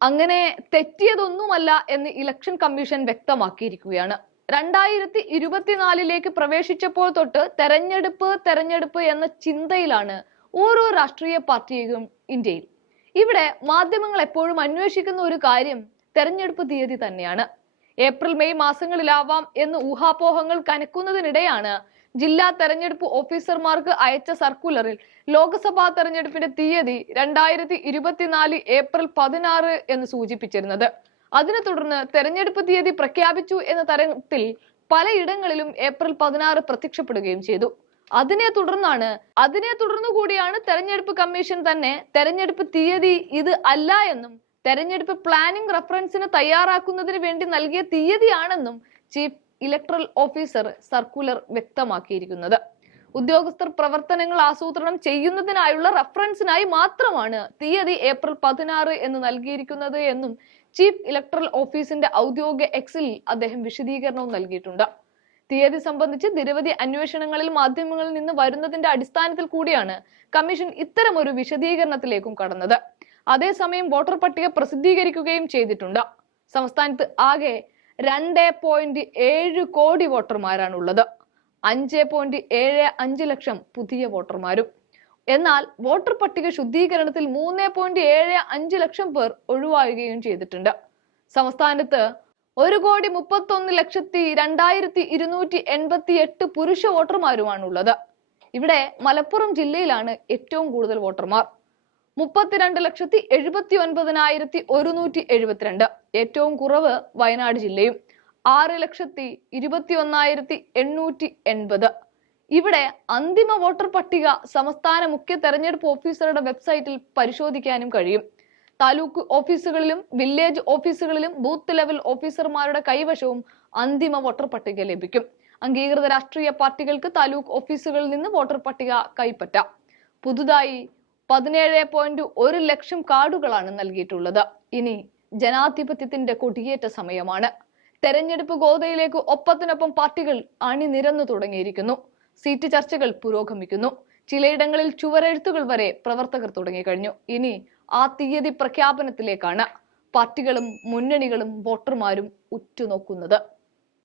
അങ്ങനെ തെറ്റിയതൊന്നുമല്ല എന്ന് election commission വ്യക്തമാക്കിയിരിക്കുകയാണ്. രണ്ടായിരത്തി ഇരുപത്തിനാലിലേക്ക് പ്രവേശിച്ചപ്പോൾ തൊട്ട് തെരഞ്ഞെടുപ്പ് തെരഞ്ഞെടുപ്പ് എന്ന ചിന്തയിലാണ് ഓരോ രാഷ്ട്രീയ പാർട്ടിയും ഇന്ത്യയിൽ. ഇവിടെ മാധ്യമങ്ങൾ എപ്പോഴും അന്വേഷിക്കുന്ന ഒരു കാര്യം തെരഞ്ഞെടുപ്പ് തീയതി തന്നെയാണ്. ഏപ്രിൽ മെയ് മാസങ്ങളിലാവാം എന്ന് ഊഹാപോഹങ്ങൾ കനക്കുന്നതിനിടെയാണ് ജില്ലാ തെരഞ്ഞെടുപ്പ് ഓഫീസർമാർക്ക് അയച്ച സർക്കുലറിൽ ലോക്സഭാ തെരഞ്ഞെടുപ്പിന്റെ തീയതി രണ്ടായിരത്തി ഇരുപത്തിനാല് ഏപ്രിൽ പതിനാറ് എന്ന് സൂചിപ്പിച്ചിരുന്നത്. അതിനെ തുടർന്ന് തെരഞ്ഞെടുപ്പ് തീയതി പ്രഖ്യാപിച്ചു എന്ന തരത്തിൽ പലയിടങ്ങളിലും ഏപ്രിൽ പതിനാറ് പ്രത്യക്ഷപ്പെടുകയും ചെയ്തു. അതിനെ തുടർന്നാണ് അതിനെ തുടർന്നു കൂടിയാണ് തെരഞ്ഞെടുപ്പ് കമ്മീഷൻ തന്നെ തെരഞ്ഞെടുപ്പ് തീയതി ഇത് അല്ല എന്നും തെരഞ്ഞെടുപ്പ് പ്ലാനിംഗ് റഫറൻസിന് തയ്യാറാക്കുന്നതിന് വേണ്ടി നൽകിയ തീയതിയാണെന്നും ചീഫ് ഇലക്ട്രൽ ഓഫീസർ സർക്കുലർ വ്യക്തമാക്കിയിരിക്കുന്നത്. ഉദ്യോഗസ്ഥർ പ്രവർത്തനങ്ങൾ ആസൂത്രണം ചെയ്യുന്നതിനായുള്ള റഫറൻസിനായി മാത്രമാണ് തീയതി ഏപ്രിൽ പതിനാറ് എന്ന് നൽകിയിരിക്കുന്നത് എന്നും ചീഫ് ഇലക്ട്രൽ ഓഫീസിന്റെ ഔദ്യോഗിക എക്സിൽ അദ്ദേഹം വിശദീകരണവും നൽകിയിട്ടുണ്ട്. തീയതി സംബന്ധിച്ച് നിരവധി അന്വേഷണങ്ങളിൽ മാധ്യമങ്ങളിൽ നിന്ന് വരുന്നതിന്റെ അടിസ്ഥാനത്തിൽ കൂടിയാണ് കമ്മീഷൻ ഇത്തരമൊരു വിശദീകരണത്തിലേക്കും കടന്നത്. അതേസമയം വോട്ടർ പട്ടിക പ്രസിദ്ധീകരിക്കുകയും ചെയ്തിട്ടുണ്ട്. സംസ്ഥാനത്ത് ആകെ രണ്ട് പോയിന്റ് ഏഴ് കോടി വോട്ടർമാരാണുള്ളത്. അഞ്ച് പോയിന്റ് ഏഴ് അഞ്ച് ലക്ഷം പുതിയ വോട്ടർമാരും. എന്നാൽ വോട്ടർ പട്ടിക ശുദ്ധീകരണത്തിൽ മൂന്ന് പോയിന്റ് ഏഴ് അഞ്ച് ലക്ഷം പേർ ഒഴിവാകുകയും ചെയ്തിട്ടുണ്ട്. സംസ്ഥാനത്ത് ഒരു കോടി മുപ്പത്തൊന്ന് ലക്ഷത്തി രണ്ടായിരത്തി ഇരുന്നൂറ്റി എൺപത്തി എട്ട് പുരുഷ വോട്ടർമാരുമാണുള്ളത്. ഇവിടെ മലപ്പുറം ജില്ലയിലാണ് ഏറ്റവും കൂടുതൽ വോട്ടർമാർ. മുപ്പത്തിരണ്ട് ലക്ഷത്തി എഴുപത്തി ഒൻപതിനായിരത്തി ഒരുന്നൂറ്റി എഴുപത്തിരണ്ട്. ഏറ്റവും കുറവ് വയനാട് ജില്ലയും ആറ് ലക്ഷത്തി ഇരുപത്തി ഒന്നായിരത്തി എണ്ണൂറ്റി എൺപത്. ഇവിടെ അന്തിമ വോട്ടർ പട്ടിക സംസ്ഥാന മുഖ്യ തെരഞ്ഞെടുപ്പ് ഓഫീസറുടെ വെബ്സൈറ്റിൽ പരിശോധിക്കാനും കഴിയും. താലൂക്ക് ഓഫീസുകളിലും വില്ലേജ് ഓഫീസുകളിലും ബൂത്ത് ലെവൽ ഓഫീസർമാരുടെ കൈവശവും അന്തിമ വോട്ടർ പട്ടിക ലഭിക്കും. അംഗീകൃത രാഷ്ട്രീയ പാർട്ടികൾക്ക് താലൂക്ക് ഓഫീസുകളിൽ നിന്ന് വോട്ടർ പട്ടിക കൈപ്പറ്റാം. പുതുതായി പതിനേഴ് പോയിന്റ് ഒരു ലക്ഷം കാർഡുകളാണ് നൽകിയിട്ടുള്ളത്. ഇനി ജനാധിപത്യത്തിന്റെ കൊടിയേറ്റ സമയമാണ്. തെരഞ്ഞെടുപ്പ് ഗോതയിലേക്ക് ഒപ്പത്തിനൊപ്പം പാർട്ടികൾ അണിനിരന്നു തുടങ്ങിയിരിക്കുന്നു. സീറ്റ് ചർച്ചകൾ പുരോഗമിക്കുന്നു. ചിലയിടങ്ങളിൽ ചുവരെഴുത്തുകൾ വരെ പ്രവർത്തകർ തുടങ്ങിക്കഴിഞ്ഞു. ഇനി ആ തീയതി പ്രഖ്യാപനത്തിലേക്കാണ് പാർട്ടികളും മുന്നണികളും വോട്ടർമാരും ഉറ്റുനോക്കുന്നത്.